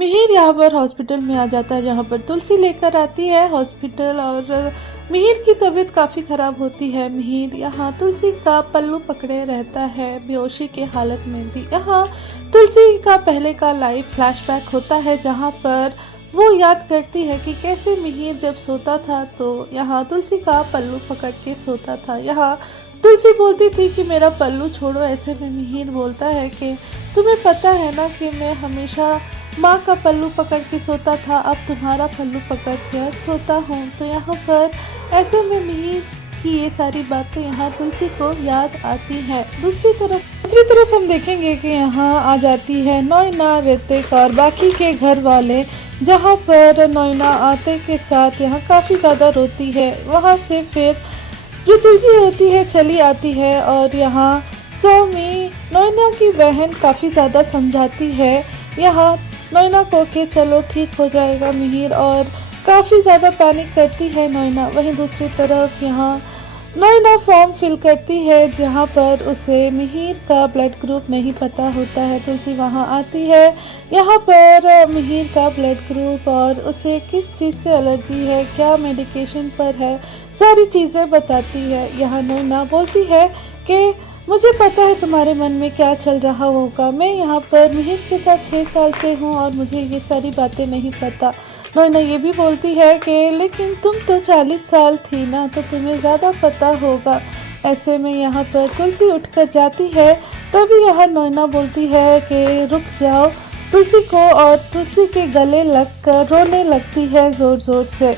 मिहिर यहाँ पर हॉस्पिटल में आ जाता है, जहाँ पर तुलसी लेकर आती है हॉस्पिटल। और मिहिर की तबीयत काफ़ी ख़राब होती है। मिहिर यहाँ तुलसी का पल्लू पकड़े रहता है बेहोशी के हालत में भी। यहाँ तुलसी का पहले का लाइव फ्लैशबैक होता है, जहाँ पर वो याद करती है कि कैसे मिहिर जब सोता था तो यहाँ तुलसी का पल्लू पकड़ के सोता था। यहाँ तुलसी बोलती थी कि मेरा पल्लू छोड़ो। ऐसे में मिहिर बोलता है कि तुम्हें पता है ना कि मैं हमेशा माँ का पल्लू पकड़ के सोता था, अब तुम्हारा पल्लू पकड़ के सोता हूँ। तो यहाँ पर ऐसे में मिहिर की ये सारी बातें यहाँ तुलसी को याद आती हैं। दूसरी तरफ हम देखेंगे कि यहाँ आ जाती है नोइना, ऋतिक और बाकी के घर वाले, जहाँ पर नोइना आते के साथ यहाँ काफ़ी ज़्यादा रोती है। वहाँ से फिर जो तुलसी होती है चली आती है और यहाँ सौमी नोइना की बहन काफ़ी ज़्यादा समझाती है यहाँ नोइना को कि चलो ठीक हो जाएगा मिहिर, और काफ़ी ज़्यादा पैनिक करती है नोइना। वहीं दूसरी तरफ यहाँ नोइना फॉर्म फिल करती है, जहाँ पर उसे मिहिर का ब्लड ग्रुप नहीं पता होता है। तुलसी वहाँ आती है यहाँ पर मिहिर का ब्लड ग्रुप और उसे किस चीज़ से एलर्जी है, क्या मेडिकेशन पर है, सारी चीज़ें बताती है। यहाँ नोइना बोलती है कि मुझे पता है तुम्हारे मन में क्या चल रहा होगा, मैं यहाँ पर मिहिर के साथ 6 साल से हूँ और मुझे ये सारी बातें नहीं पता। नोइना ये भी बोलती है कि लेकिन तुम तो 40 साल थी ना, तो तुम्हें ज़्यादा पता होगा। ऐसे में यहाँ पर तुलसी उठकर जाती है, तभी यहाँ नोइना बोलती है कि रुक जाओ तुलसी को, और तुलसी के गले लगकर रोने लगती है ज़ोर ज़ोर से।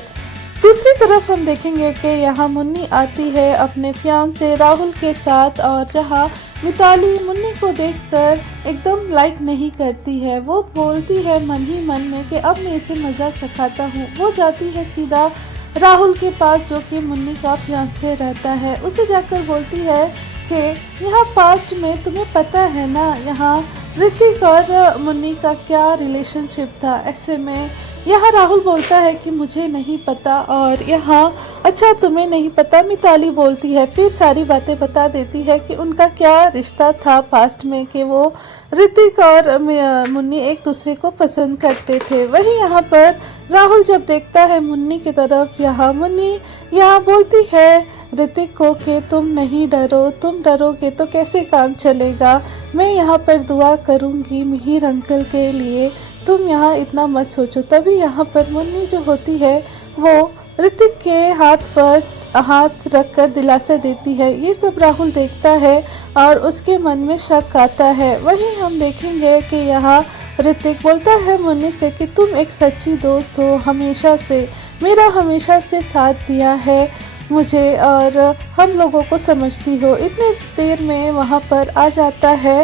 दूसरी तरफ हम देखेंगे कि यहाँ मुन्नी आती है अपने फियांसे राहुल के साथ, और जहाँ मिताली मुन्नी को देखकर एकदम लाइक नहीं करती है। वो बोलती है मन ही मन में कि अब मैं इसे मजाक सिखाता हूँ। वो जाती है सीधा राहुल के पास, जो कि मुन्नी का फियांसे रहता है। उसे जाकर बोलती है कि यहाँ पास्ट में तुम्हें पता है ना यहाँ ऋतिक और मुन्नी का क्या रिलेशनशिप था। ऐसे में यहाँ राहुल बोलता है कि मुझे नहीं पता, और यहाँ अच्छा तुम्हें नहीं पता, मिताली बोलती है, फिर सारी बातें बता देती है कि उनका क्या रिश्ता था पास्ट में, कि वो ऋतिक और मुन्नी एक दूसरे को पसंद करते थे। वहीं यहाँ पर राहुल जब देखता है मुन्नी की तरफ, यहाँ मुन्नी यहाँ बोलती है ऋतिक को कि तुम नहीं डरो, तुम डरोगे तो कैसे काम चलेगा, मैं यहाँ पर दुआ करूँगी मिहिर अंकल के लिए, तुम यहाँ इतना मत सोचो। तभी यहाँ पर मुन्नी जो होती है वो ऋतिक के हाथ पर हाथ रखकर दिलासा देती है। ये सब राहुल देखता है और उसके मन में शक आता है। वहीं हम देखेंगे कि यहाँ ऋतिक बोलता है मुन्नी से कि तुम एक सच्ची दोस्त हो, हमेशा से मेरा हमेशा से साथ दिया है मुझे, और हम लोगों को समझती हो। इतने देर में वहाँ पर आ जाता है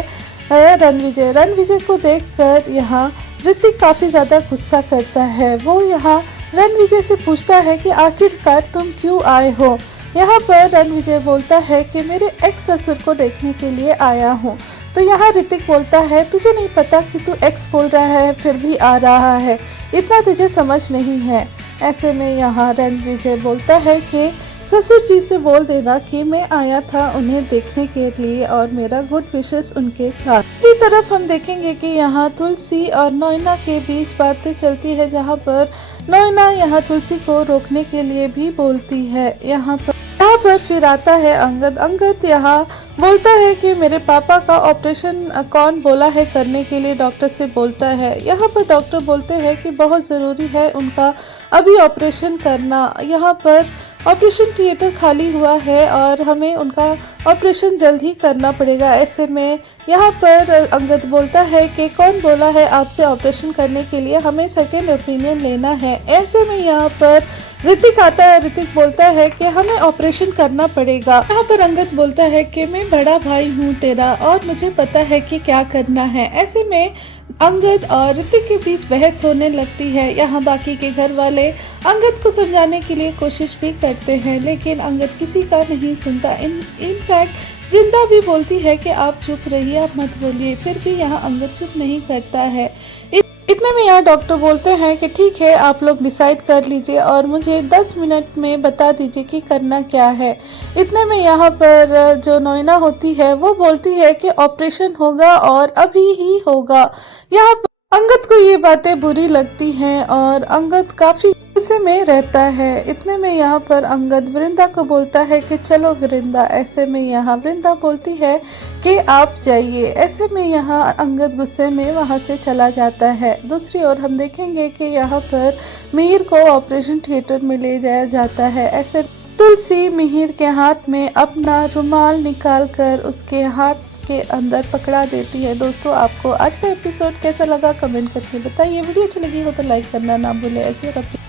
रणविजय को देखकर यहाँ ऋतिक काफ़ी ज़्यादा गुस्सा करता है। वो यहाँ रणविजय से पूछता है कि आखिरकार तुम क्यों आए हो। यहाँ पर रणविजय बोलता है कि मेरे एक्स ससुर को देखने के लिए आया हूँ। तो यहाँ ऋतिक बोलता है तुझे नहीं पता कि तू एक्स बोल रहा है फिर भी आ रहा है, इतना तुझे समझ नहीं है। ऐसे में यहाँ रणविजय बोलता है कि ससुर जी से बोल देना कि मैं आया था उन्हें देखने के लिए और मेरा गुड विशेस उनके साथ। दूसरी तरफ हम देखेंगे कि यहाँ तुलसी और नोइना के बीच बातें चलती है, जहाँ पर नोइना यहाँ तुलसी को रोकने के लिए भी बोलती है। यहाँ पर फिर आता है अंगद यहाँ बोलता है कि मेरे पापा का ऑपरेशन कौन बोला है करने के लिए, डॉक्टर से बोलता है। यहाँ पर डॉक्टर बोलते हैं कि बहुत ज़रूरी है उनका अभी ऑपरेशन करना। यहाँ पर ऑपरेशन थिएटर खाली हुआ है और हमें उनका ऑपरेशन जल्द ही करना पड़ेगा। ऐसे में यहाँ पर अंगद बोलता है कि कौन बोला है आपसे ऑपरेशन करने के लिए, हमें सेकेंड ओपिनियन लेना है। ऐसे में यहाँ पर ऋतिक आता है। ऋतिक बोलता है कि हमें ऑपरेशन करना पड़ेगा। यहाँ पर अंगद बोलता है कि मैं बड़ा भाई हूँ तेरा और मुझे पता है कि क्या करना है। ऐसे में अंगद और ऋतिक के बीच बहस होने लगती है। यहाँ बाकी के घर वाले अंगद को समझाने के लिए कोशिश भी करते हैं, लेकिन अंगद किसी का नहीं सुनता। इनफैक्ट वृंदा भी बोलती है कि आप चुप रहिए, आप मत बोलिए, फिर भी यहाँ अंगद चुप नहीं करता है। इतने में यहाँ डॉक्टर बोलते हैं कि ठीक है आप लोग डिसाइड कर लीजिए और मुझे 10 मिनट में बता दीजिए कि करना क्या है। इतने में यहाँ पर जो नोइना होती है वो बोलती है कि ऑपरेशन होगा और अभी ही होगा। यहाँ अंगद को ये बातें बुरी लगती हैं और अंगद काफी गुस्से में रहता है। इतने में यहाँ पर अंगद वृंदा को बोलता है कि चलो वृंदा। ऐसे में यहाँ वृंदा बोलती है कि आप जाइए। ऐसे में यहाँ अंगद गुस्से में वहाँ से चला जाता है। दूसरी ओर हम देखेंगे कि यहाँ पर मिहिर को ऑपरेशन थिएटर में ले जाया जाता है। ऐसे तुलसी मिहिर के हाथ में अपना रुमाल निकाल कर उसके हाथ के अंदर पकड़ा देती है। दोस्तों, आपको आज का एपिसोड कैसा लगा कमेंट करके बताइए। वीडियो अच्छी लगी हो तो लाइक करना ना भूलें। ऐसी और अपनी